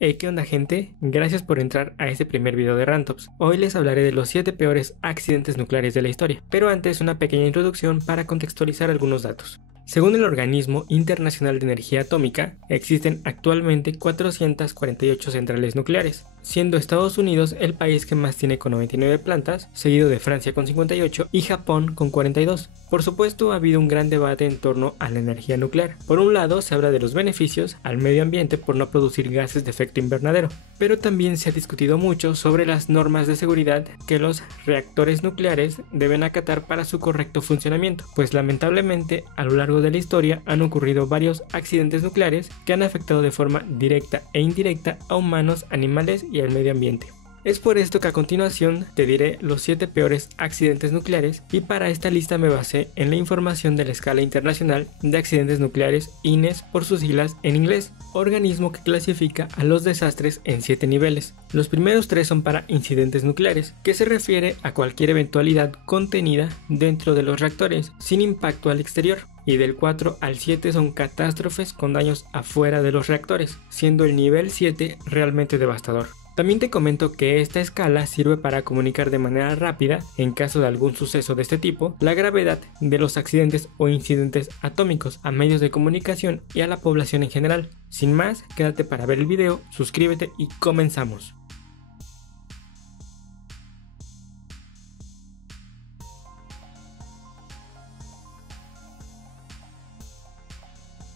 ¿Qué onda, gente? Gracias por entrar a este primer video de Rantops. Hoy les hablaré de los 7 peores accidentes nucleares de la historia, pero antes una pequeña introducción para contextualizar algunos datos. Según el Organismo Internacional de Energía Atómica, existen actualmente 448 centrales nucleares, siendo Estados Unidos el país que más tiene con 99 plantas, seguido de Francia con 58 y Japón con 42. Por supuesto, ha habido un gran debate en torno a la energía nuclear. Por un lado, se habla de los beneficios al medio ambiente por no producir gases de efecto invernadero, pero también se ha discutido mucho sobre las normas de seguridad que los reactores nucleares deben acatar para su correcto funcionamiento, pues lamentablemente a lo largo de la historia han ocurrido varios accidentes nucleares que han afectado de forma directa e indirecta a humanos, animales y al medio ambiente. Es por esto que a continuación te diré los 7 peores accidentes nucleares, y para esta lista me basé en la información de la Escala Internacional de Accidentes Nucleares, INES por sus siglas en inglés, organismo que clasifica a los desastres en 7 niveles. Los primeros 3 son para incidentes nucleares, que se refiere a cualquier eventualidad contenida dentro de los reactores sin impacto al exterior, y del 4 al 7 son catástrofes con daños afuera de los reactores, siendo el nivel 7 realmente devastador. También te comento que esta escala sirve para comunicar de manera rápida, en caso de algún suceso de este tipo, la gravedad de los accidentes o incidentes atómicos a medios de comunicación y a la población en general. Sin más, quédate para ver el video, suscríbete y comenzamos.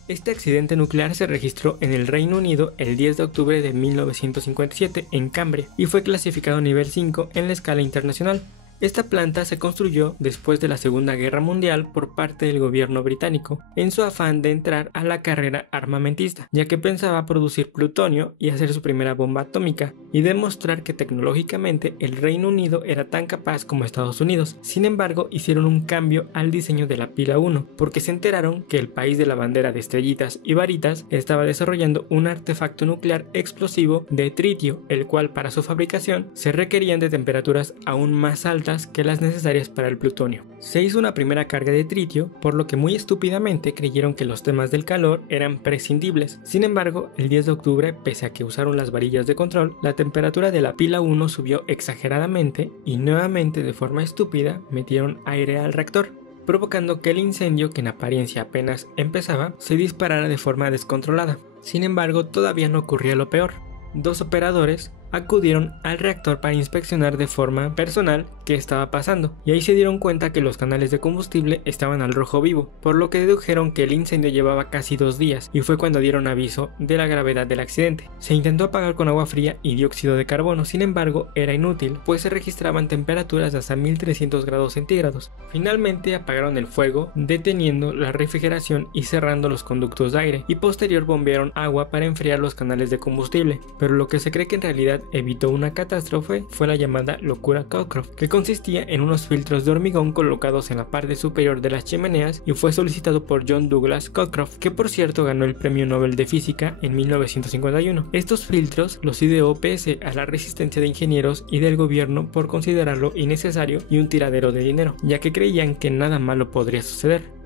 Este accidente nuclear se registró en el Reino Unido el 10 de octubre de 1957 en Cambria y fue clasificado nivel 5 en la escala internacional. Esta planta se construyó después de la Segunda Guerra Mundial por parte del gobierno británico, en su afán de entrar a la carrera armamentista, ya que pensaba producir plutonio y hacer su primera bomba atómica, y demostrar que tecnológicamente el Reino Unido era tan capaz como Estados Unidos. Sin embargo, hicieron un cambio al diseño de la pila 1, porque se enteraron que el país de la bandera de estrellitas y varitas estaba desarrollando un artefacto nuclear explosivo de tritio, el cual para su fabricación se requerían de temperaturas aún más altas que las necesarias para el plutonio. Se hizo una primera carga de tritio, por lo que muy estúpidamente creyeron que los temas del calor eran prescindibles. Sin embargo, el 10 de octubre, pese a que usaron las varillas de control, la temperatura de la pila 1 subió exageradamente y nuevamente de forma estúpida metieron aire al reactor, provocando que el incendio, que en apariencia apenas empezaba, se disparara de forma descontrolada. Sin embargo, todavía no ocurría lo peor. 2 operadores acudieron al reactor para inspeccionar de forma personal qué estaba pasando, y ahí se dieron cuenta que los canales de combustible estaban al rojo vivo, por lo que dedujeron que el incendio llevaba casi 2 días, y fue cuando dieron aviso de la gravedad del accidente. Se intentó apagar con agua fría y dióxido de carbono, sin embargo era inútil, pues se registraban temperaturas de hasta 1300 grados centígrados. Finalmente apagaron el fuego, deteniendo la refrigeración y cerrando los conductos de aire, y posterior bombearon agua para enfriar los canales de combustible, pero lo que se cree que en realidad evitó una catástrofe fue la llamada locura Cockcroft, que consistía en unos filtros de hormigón colocados en la parte superior de las chimeneas, y fue solicitado por John Douglas Cockcroft, que por cierto ganó el Premio Nobel de Física en 1951. Estos filtros los ideó pese a la resistencia de ingenieros y del gobierno por considerarlo innecesario y un tiradero de dinero, ya que creían que nada malo podría suceder.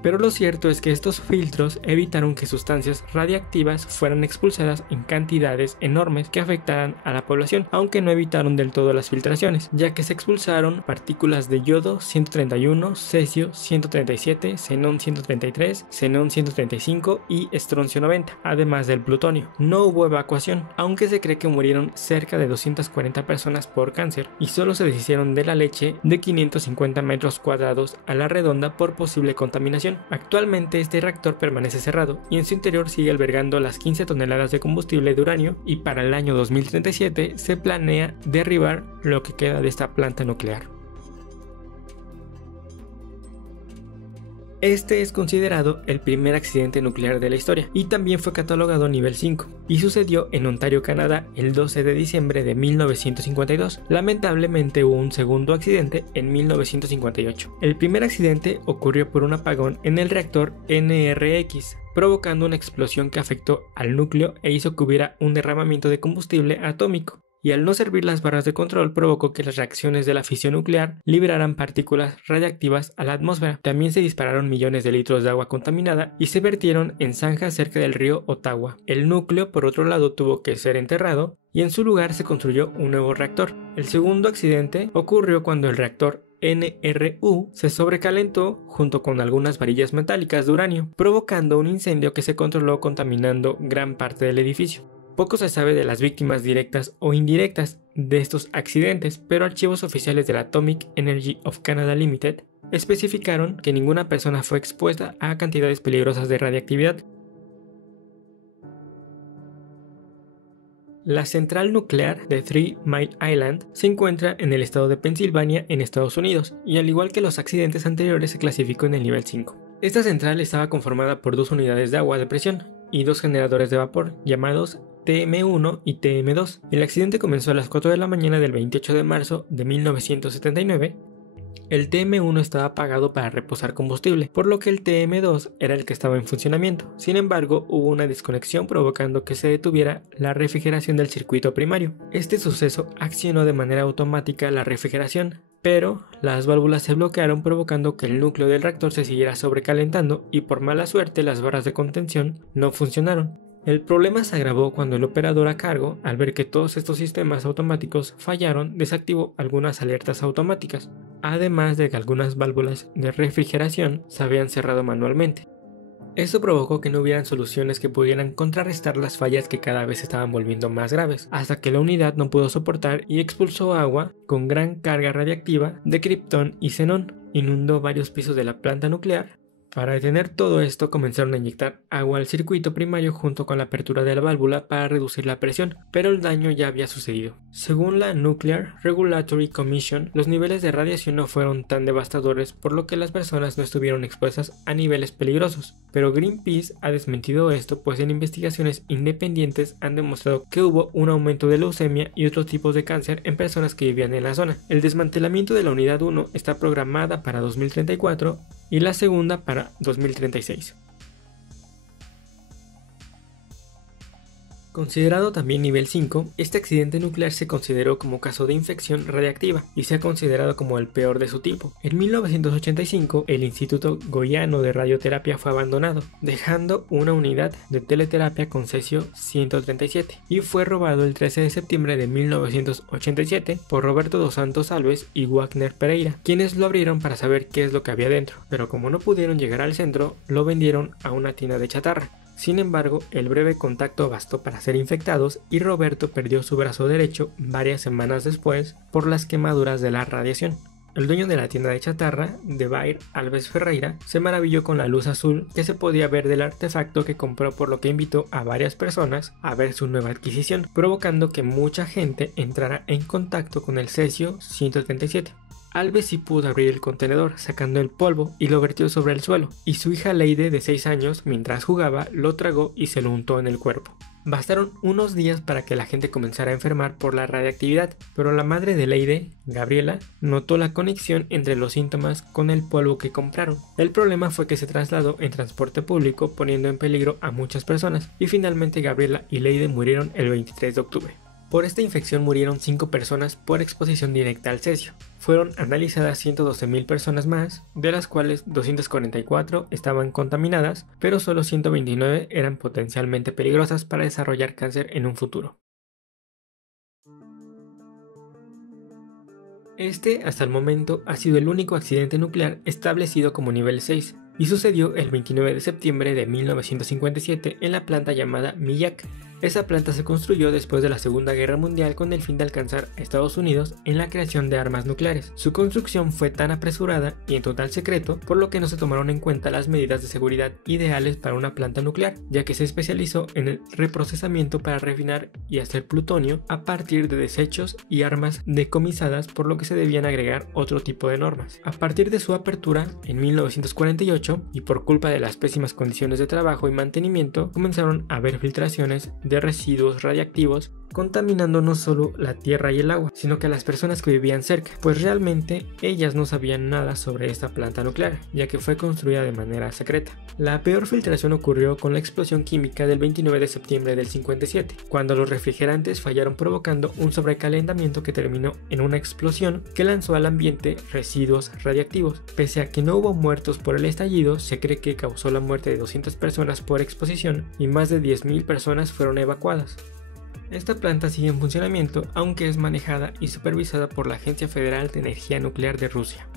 Pero lo cierto es que estos filtros evitaron que sustancias radiactivas fueran expulsadas en cantidades enormes que afectaran a la población, aunque no evitaron del todo las filtraciones, ya que se expulsaron partículas de yodo 131, cesio 137, xenón 133, xenón 135 y estroncio 90, además del plutonio. No hubo evacuación, aunque se cree que murieron cerca de 240 personas por cáncer, y solo se deshicieron de la leche de 550 metros cuadrados a la redonda por posible contaminación. Actualmente este reactor permanece cerrado y en su interior sigue albergando las 15 toneladas de combustible de uranio, y para el año 2037 se planea derribar lo que queda de esta planta nuclear. Este es considerado el primer accidente nuclear de la historia y también fue catalogado nivel 5 y sucedió en Ontario, Canadá, el 12 de diciembre de 1952. Lamentablemente hubo un segundo accidente en 1958. El primer accidente ocurrió por un apagón en el reactor NRX, provocando una explosión que afectó al núcleo e hizo que hubiera un derramamiento de combustible atómico. y al no servir las barras de control provocó que las reacciones de la fisión nuclear liberaran partículas radiactivas a la atmósfera. También se dispararon millones de litros de agua contaminada y se vertieron en zanjas cerca del río Ottawa. El núcleo, por otro lado, tuvo que ser enterrado y en su lugar se construyó un nuevo reactor. El segundo accidente ocurrió cuando el reactor NRU se sobrecalentó junto con algunas varillas metálicas de uranio, provocando un incendio que se controló contaminando gran parte del edificio. Poco se sabe de las víctimas directas o indirectas de estos accidentes, pero archivos oficiales del Atomic Energy of Canada Limited especificaron que ninguna persona fue expuesta a cantidades peligrosas de radiactividad. La central nuclear de Three Mile Island se encuentra en el estado de Pensilvania, en Estados Unidos, y al igual que los accidentes anteriores se clasificó en el nivel 5. Esta central estaba conformada por 2 unidades de agua de presión y 2 generadores de vapor llamados TM1 y TM2. El accidente comenzó a las 4 de la mañana del 28 de marzo de 1979. El TM1 estaba apagado para reposar combustible, por lo que el TM2 era el que estaba en funcionamiento. Sin embargo, hubo una desconexión provocando que se detuviera la refrigeración del circuito primario. Este suceso accionó de manera automática la refrigeración, pero las válvulas se bloquearon provocando que el núcleo del reactor se siguiera sobrecalentando y por mala suerte las barras de contención no funcionaron. El problema se agravó cuando el operador a cargo, al ver que todos estos sistemas automáticos fallaron, desactivó algunas alertas automáticas, además de que algunas válvulas de refrigeración se habían cerrado manualmente. Esto provocó que no hubieran soluciones que pudieran contrarrestar las fallas que cada vez se estaban volviendo más graves, hasta que la unidad no pudo soportar y expulsó agua con gran carga radiactiva de kriptón y xenón, inundó varios pisos de la planta nuclear. Para detener todo esto comenzaron a inyectar agua al circuito primario junto con la apertura de la válvula para reducir la presión, pero el daño ya había sucedido. Según la Nuclear Regulatory Commission, los niveles de radiación no fueron tan devastadores, por lo que las personas no estuvieron expuestas a niveles peligrosos. Pero Greenpeace ha desmentido esto, pues en investigaciones independientes han demostrado que hubo un aumento de leucemia y otros tipos de cáncer en personas que vivían en la zona. El desmantelamiento de la unidad 1 está programada para 2034 y la segunda para 2036. Considerado también nivel 5, este accidente nuclear se consideró como caso de infección radiactiva y se ha considerado como el peor de su tipo. En 1985, el Instituto Goiano de Radioterapia fue abandonado, dejando una unidad de teleterapia con cesio 137, y fue robado el 13 de septiembre de 1987 por Roberto dos Santos Alves y Wagner Pereira, quienes lo abrieron para saber qué es lo que había dentro, pero como no pudieron llegar al centro, lo vendieron a una tienda de chatarra. Sin embargo, el breve contacto bastó para ser infectados y Roberto perdió su brazo derecho varias semanas después por las quemaduras de la radiación. El dueño de la tienda de chatarra, Debair Alves Ferreira, se maravilló con la luz azul que se podía ver del artefacto que compró, por lo que invitó a varias personas a ver su nueva adquisición, provocando que mucha gente entrara en contacto con el cesio 137. Alves sí pudo abrir el contenedor sacando el polvo y lo vertió sobre el suelo, y su hija Leide de 6 años, mientras jugaba, lo tragó y se lo untó en el cuerpo. Bastaron unos días para que la gente comenzara a enfermar por la radiactividad, pero la madre de Leide, Gabriela, notó la conexión entre los síntomas con el polvo que compraron. El problema fue que se trasladó en transporte público, poniendo en peligro a muchas personas, y finalmente Gabriela y Leide murieron el 23 de octubre. Por esta infección murieron 5 personas por exposición directa al cesio. Fueron analizadas 112.000 personas más, de las cuales 244 estaban contaminadas, pero solo 129 eran potencialmente peligrosas para desarrollar cáncer en un futuro. Este, hasta el momento, ha sido el único accidente nuclear establecido como nivel 6, y sucedió el 29 de septiembre de 1957 en la planta llamada Miyak. Esa planta se construyó después de la Segunda Guerra Mundial con el fin de alcanzar a Estados Unidos en la creación de armas nucleares. Su construcción fue tan apresurada y en total secreto, por lo que no se tomaron en cuenta las medidas de seguridad ideales para una planta nuclear, ya que se especializó en el reprocesamiento para refinar y hacer plutonio a partir de desechos y armas decomisadas, por lo que se debían agregar otro tipo de normas. A partir de su apertura en 1948, y por culpa de las pésimas condiciones de trabajo y mantenimiento, comenzaron a haber filtraciones de residuos radiactivos contaminando no solo la tierra y el agua, sino que a las personas que vivían cerca, pues realmente ellas no sabían nada sobre esta planta nuclear, ya que fue construida de manera secreta. La peor filtración ocurrió con la explosión química del 29 de septiembre del 57, cuando los refrigerantes fallaron provocando un sobrecalentamiento que terminó en una explosión que lanzó al ambiente residuos radiactivos. Pese a que no hubo muertos por el estallido, se cree que causó la muerte de 200 personas por exposición y más de 10.000 personas fueron evacuadas. Esta planta sigue en funcionamiento, aunque es manejada y supervisada por la Agencia Federal de Energía Nuclear de Rusia.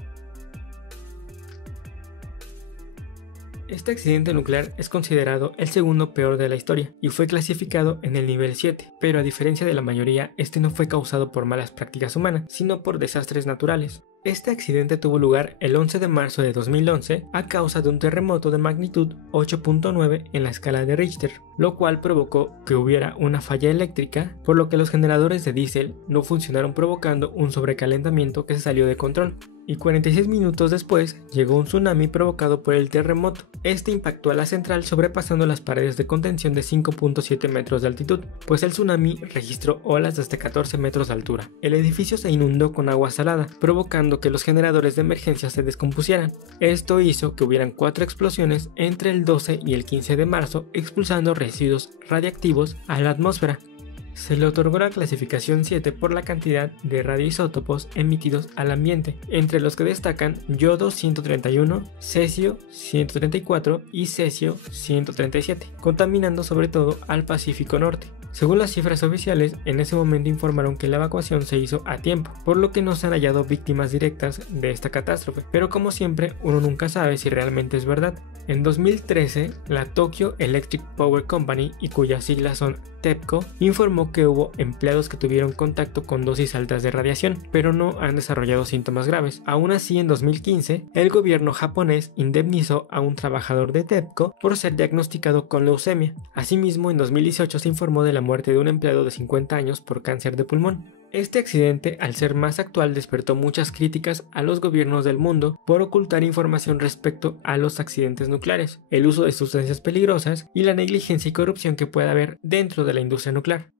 Este accidente nuclear es considerado el segundo peor de la historia y fue clasificado en el nivel 7, pero a diferencia de la mayoría, este no fue causado por malas prácticas humanas, sino por desastres naturales. Este accidente tuvo lugar el 11 de marzo de 2011 a causa de un terremoto de magnitud 8.9 en la escala de Richter, lo cual provocó que hubiera una falla eléctrica, por lo que los generadores de diésel no funcionaron, provocando un sobrecalentamiento que se salió de control. Y 46 minutos después llegó un tsunami provocado por el terremoto. Este impactó a la central sobrepasando las paredes de contención de 5.7 metros de altitud, pues el tsunami registró olas de hasta 14 metros de altura. El edificio se inundó con agua salada, provocando que los generadores de emergencia se descompusieran. Esto hizo que hubieran 4 explosiones entre el 12 y el 15 de marzo, expulsando residuos radiactivos a la atmósfera. Se le otorgó la clasificación 7 por la cantidad de radioisótopos emitidos al ambiente, entre los que destacan yodo 131, cesio 134 y cesio 137, contaminando sobre todo al Pacífico Norte. Según las cifras oficiales, en ese momento informaron que la evacuación se hizo a tiempo, por lo que no se han hallado víctimas directas de esta catástrofe, pero como siempre, uno nunca sabe si realmente es verdad. En 2013, la Tokyo Electric Power Company, y cuyas siglas son TEPCO, informó que hubo empleados que tuvieron contacto con dosis altas de radiación, pero no han desarrollado síntomas graves. Aún así, en 2015, el gobierno japonés indemnizó a un trabajador de TEPCO por ser diagnosticado con leucemia. Asimismo, en 2018 se informó de la muerte de un empleado de 50 años por cáncer de pulmón. Este accidente, al ser más actual, despertó muchas críticas a los gobiernos del mundo por ocultar información respecto a los accidentes nucleares, el uso de sustancias peligrosas y la negligencia y corrupción que puede haber dentro de la industria nuclear.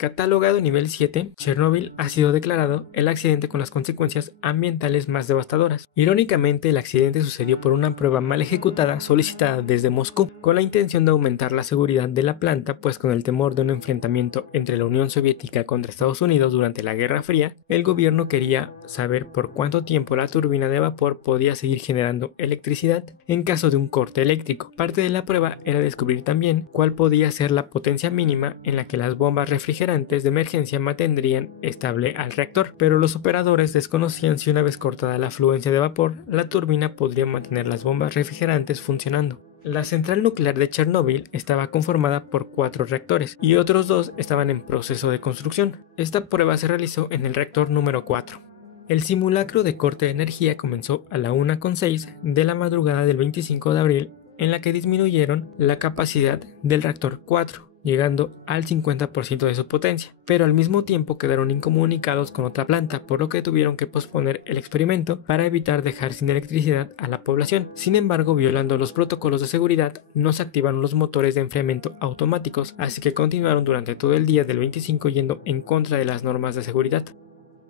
Catalogado nivel 7, Chernobyl ha sido declarado el accidente con las consecuencias ambientales más devastadoras. Irónicamente, el accidente sucedió por una prueba mal ejecutada solicitada desde Moscú, con la intención de aumentar la seguridad de la planta, pues con el temor de un enfrentamiento entre la Unión Soviética contra Estados Unidos durante la Guerra Fría, el gobierno quería saber por cuánto tiempo la turbina de vapor podía seguir generando electricidad en caso de un corte eléctrico. Parte de la prueba era descubrir también cuál podía ser la potencia mínima en la que las bombas refrigerantes de emergencia mantendrían estable al reactor, pero los operadores desconocían si una vez cortada la afluencia de vapor, la turbina podría mantener las bombas refrigerantes funcionando. La central nuclear de Chernobyl estaba conformada por 4 reactores y otros 2 estaban en proceso de construcción. Esta prueba se realizó en el reactor número 4. El simulacro de corte de energía comenzó a la 1:06 de la madrugada del 25 de abril, en la que disminuyeron la capacidad del reactor 4, llegando al 50% de su potencia, pero al mismo tiempo quedaron incomunicados con otra planta, por lo que tuvieron que posponer el experimento para evitar dejar sin electricidad a la población. Sin embargo, violando los protocolos de seguridad, no se activaron los motores de enfriamiento automáticos, así que continuaron durante todo el día del 25 yendo en contra de las normas de seguridad.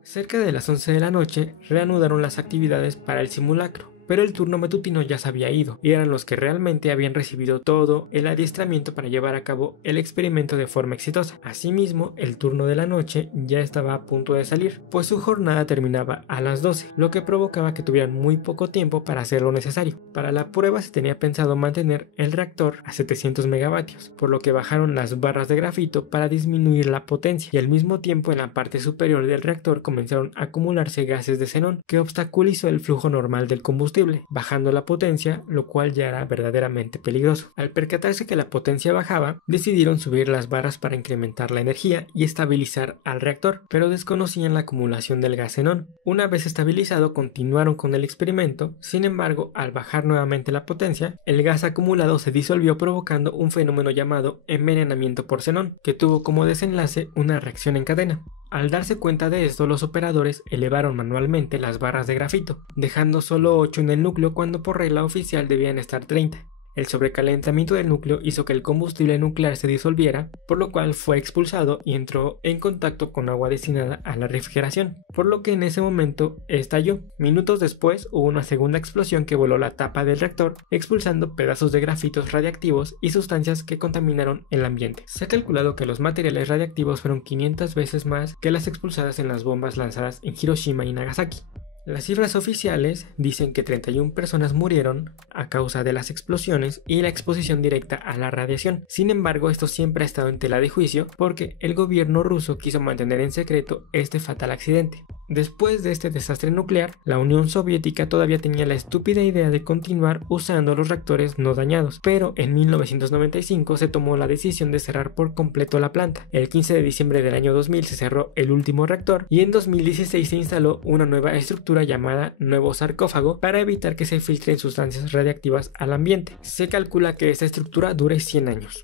Cerca de las 11 de la noche, reanudaron las actividades para el simulacro, pero el turno matutino ya se había ido, y eran los que realmente habían recibido todo el adiestramiento para llevar a cabo el experimento de forma exitosa. Asimismo, el turno de la noche ya estaba a punto de salir, pues su jornada terminaba a las 12, lo que provocaba que tuvieran muy poco tiempo para hacer lo necesario. Para la prueba se tenía pensado mantener el reactor a 700 megavatios, por lo que bajaron las barras de grafito para disminuir la potencia, y al mismo tiempo en la parte superior del reactor comenzaron a acumularse gases de xenón, que obstaculizó el flujo normal del combustible, bajando la potencia, lo cual ya era verdaderamente peligroso. Al percatarse que la potencia bajaba, decidieron subir las barras para incrementar la energía y estabilizar al reactor, pero desconocían la acumulación del gas xenón. Una vez estabilizado, continuaron con el experimento. Sin embargo, al bajar nuevamente la potencia, el gas acumulado se disolvió, provocando un fenómeno llamado envenenamiento por xenón, que tuvo como desenlace una reacción en cadena. Al darse cuenta de esto, los operadores elevaron manualmente las barras de grafito, dejando solo 8 en el núcleo cuando por regla oficial debían estar 30. El sobrecalentamiento del núcleo hizo que el combustible nuclear se disolviera, por lo cual fue expulsado y entró en contacto con agua destinada a la refrigeración, por lo que en ese momento estalló. Minutos después hubo una segunda explosión que voló la tapa del reactor, expulsando pedazos de grafitos radiactivos y sustancias que contaminaron el ambiente. Se ha calculado que los materiales radiactivos fueron 500 veces más que las expulsadas en las bombas lanzadas en Hiroshima y Nagasaki. Las cifras oficiales dicen que 31 personas murieron a causa de las explosiones y la exposición directa a la radiación. Sin embargo, esto siempre ha estado en tela de juicio porque el gobierno ruso quiso mantener en secreto este fatal accidente. Después de este desastre nuclear, la Unión Soviética todavía tenía la estúpida idea de continuar usando los reactores no dañados, pero en 1995 se tomó la decisión de cerrar por completo la planta. El 15 de diciembre del año 2000 se cerró el último reactor y en 2016 se instaló una nueva estructura llamada nuevo sarcófago para evitar que se filtren sustancias radiactivas al ambiente. Se calcula que esta estructura dure 100 años.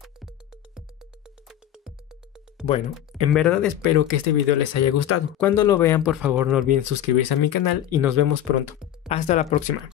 Bueno, en verdad espero que este video les haya gustado. Cuando lo vean, por favor no olviden suscribirse a mi canal y nos vemos pronto. Hasta la próxima.